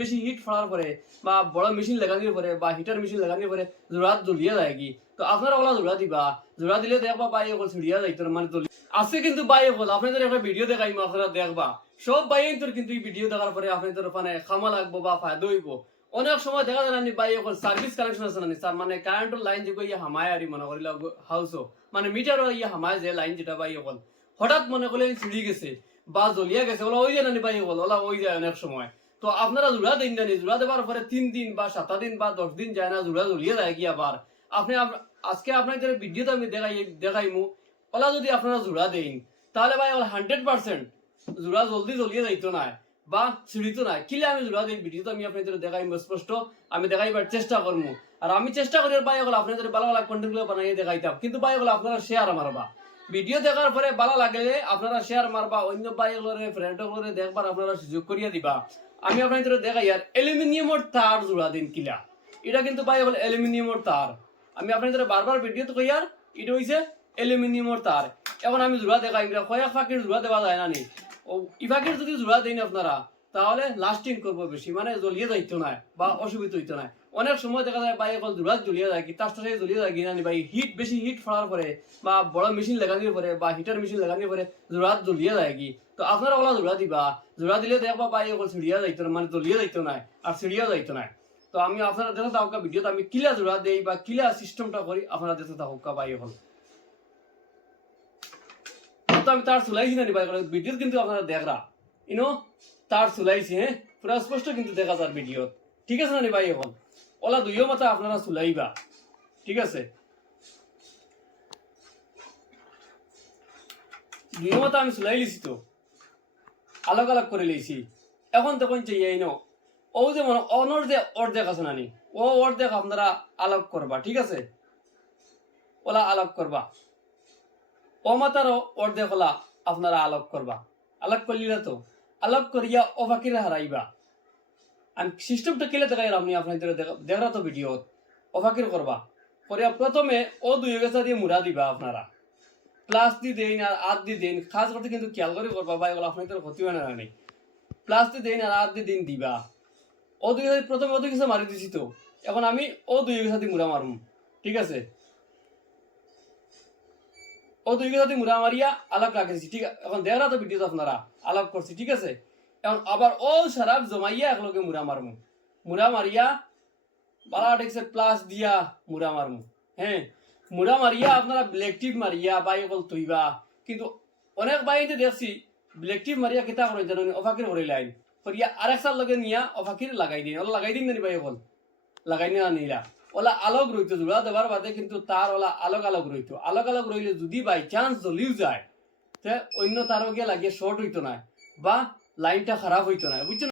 বেশি হিট ফোড়ার পরে বা বড় মেশিন লাগানোর পরে বা হিটার মেশিন লাগানোর পরে জোড়া জ্বলিয়ে যায় কি, তো আপনারা ওলা জোড়া দিবা, জোড়া দিলে দেখবা বাইয়ে কল ছিড়িয়া যাইতো না, মানে আছে কিন্তু বাইয়ে কল আপনাদের একটা ভিডিও দেখাইমো, আপনারা দেখবা সব বাইয়ে কিন্তু এই ভিডিও দেখার পরে আপনাদের মানে খামা লাগবো বা ফায়দা হইব। অনেক সময় দেখা যায় না বাইয়ে কল সার্ভিস কানেকশন আছে না স্যার, মানে কারেন্টের লাইন যে ইয়ে হামায় আর মনে করিল হাউসও মানে মিটার ইয়ে হামায় যে লাইন যেটা বাইয়ে কল হঠাৎ মনে করলে ছিড়ি গেছে বা জ্বলিয়া গেছে, ওলা ওই যায় না বাইয়ে কল, ওলা ওই যায় অনেক সময়। তো আপনারা জোড়া দিন জানি, জোড়া দেওয়ার পরে 3 দিন বা 7 দিন বা 10 দিন যায় না, জোড়া জ্বলিয়ে যায় কি আবার আপনি আজকে আপনাদের ভিডিওতে আমি দেখাইমু ওলা যদি আপনারা জোড়া দেন তাহলে ভাই ওলা 100% জোড়া জলদি জ্বলিয়ে যাইতো না বা ছিড়িতো না। কিলে আমি জোড়া দিই ভিডিওতে আমি আপনাদের দেখাইমু স্পষ্ট, আমি দেখাইবার চেষ্টা করবো। আর আমি চেষ্টা করি ভাই ওগুলো আপনাদের ভালো ভালো কন্টেন্ট গুলো বানাইয়ে দেখাইতাম, কিন্তু ভাই ওগুলো আপনারা শেয়ার মারবা, ভিডিও দেখার পরে ভালো লাগলে আপনারা শেয়ার মারবা, অন্য ভাইগুলোরে ফ্রেন্ডগুলোরে দেখবার আপনারা সুযোগ করিয়া দিবা। আমি আপনাদের দেখাই আর অ্যালুমিনিয়ামের তার জোড়া দিন কিলা, এটা কিন্তু ভাই বলে অ্যালুমিনিয়ামের তার, আমি আপনাদের বারবার ভিডিওতে কই আর এটা হইছে অ্যালুমিনিয়ামের তার। এখন আমি জোড়া দেখাই কয়েক ফাঁকির জোড়া দেওয়া যায় না নি, ও ইফাকির যদি জোড়া দেন আপনারা তাহলে লাস্টিং করবো বেশি, মানে জ্বলিয়ে যাইতো না বা অসুবিধা হইতো না। অনেক সময় দেখা যায় ভাই এখন জোড়া জ্বলিয়ে যায় কি তার সাথে জ্বলিয়ে যায় কিনা ভাই হিট বেশি হিট ফোড়ার পরে বা বড় মেশিন লাগানোর পরে বা হিটার মেশিন লাগানোর পরে জোড়া জ্বলিয়ে যায় কি, তো আপনারা ওলা জোড়া দিবা, জোড়া দিলে দেখবা ভাই এখন ছিড়িয়া যাইতো না, মানে জ্বলিয়ে যাইতো না আর ছিড়িয়া যাইতো না। তো আমি আপনারা দেখতে থাকুকা ভিডিওতে আমি কিলা জোড়া দেই বা কিলা সিস্টেমটা করি আপনারা দেখতে থাকুকা ভাই এখন। তো আমি তার চুলাইছি না ভাই ভিডিও কিন্তু আপনারা দেখরা ইনো তার চুলাইছি, হ্যাঁ পুরা স্পষ্ট কিন্তু দেখা যার ভিডিও, ঠিক আছে না ভাই। এখন ওলা দুইও মাথা আপনারা চুলাইবা, ঠিক আছে দুইও মাথা আমি চুলাই লিছি, তো আলাগ আলাগ করে লিছি। এখন তখন চাই নো ও যে মনে অনর যে অর্ধেক আছে নানি, ও অর্ধেক আপনারা আলাগ করবা, ঠিক আছে ওলা আলাগ করবা, ও মাতারও অর্ধেক ওলা আপনারা আলাগ করবা, আলাগ করলিরা তো আলাগ করিয়া অবাকিরে হারাইবা। আমি সিস্টেমটা কেলে দেখাই আপনি আপনাদের দেখরা তো ভিডিও অবাকির করবা করিয়া প্রথমে ও দুই গেছা দিয়ে মুড়া দিবা, আপনারা প্লাস দি দেন আর আধ দি দেন, খাস করতে কিন্তু খেয়াল করে করবা ভাই ওলা আপনাদের ক্ষতি হয় না নেই, প্লাস দি দেন আর আধ দি দিন দিবা। ও দুই গেছা প্রথমে ও দুই গেছা মারি দিছি, তো এখন আমি ও দুই গেছা দিয়ে মুড়া মারুম, ঠিক আছে ও দুই গেছা দিয়ে মুড়া মারিয়া আলাপ রাখেছি, ঠিক আছে এখন দেখরা তো ভিডিও আপনারা আলাপ করছি, ঠিক আছে এখন আবার ও সারাপ জমাইয়া একলগে মুড়া মারমু, মুড়া মারিয়া বালা টেক্সের প্লাস দিয়া মুড়া মারমু, হ্যাঁ মুড়া মারিয়া আপনারা ব্ল্যাক টিপ মারিয়া বাই অকল তৈবা। কিন্তু অনেক বাইতে দেখছি ব্ল্যাক টিপ মারিয়া কিতা করে জানো অফাকির করে লাইন করিয়া আরেক সাল লগে নিয়া অফাকির লাগাই দিন, ওলা লাগাই দিন না বাই অকল লাগাই না নিলা ওলা আলোক রইতো জোড়া দেবার বাদে, কিন্তু তার ওলা আলোক আলোক রইতো, আলোক আলোক রইলে যদি বাই চান্স জ্বলিও যায় তে অন্য তারও গিয়ে লাগিয়ে শর্ট হইতো না বা লাইনটা খারাপ হইতো না, বুঝছো।